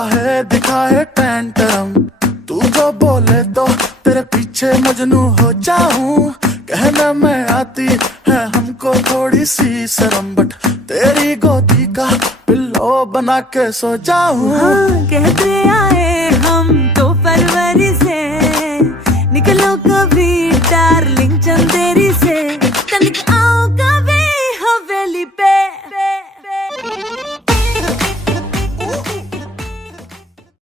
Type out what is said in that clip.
चाहे दिखाए टेंटरम, तू जो बोले तो तेरे पीछे मजनू हो जाऊं। कहने में आती है हमको थोड़ी सी शर्म, बट तेरी गोदी का पिल्लो बना के सो जाऊं। हाँ, कहते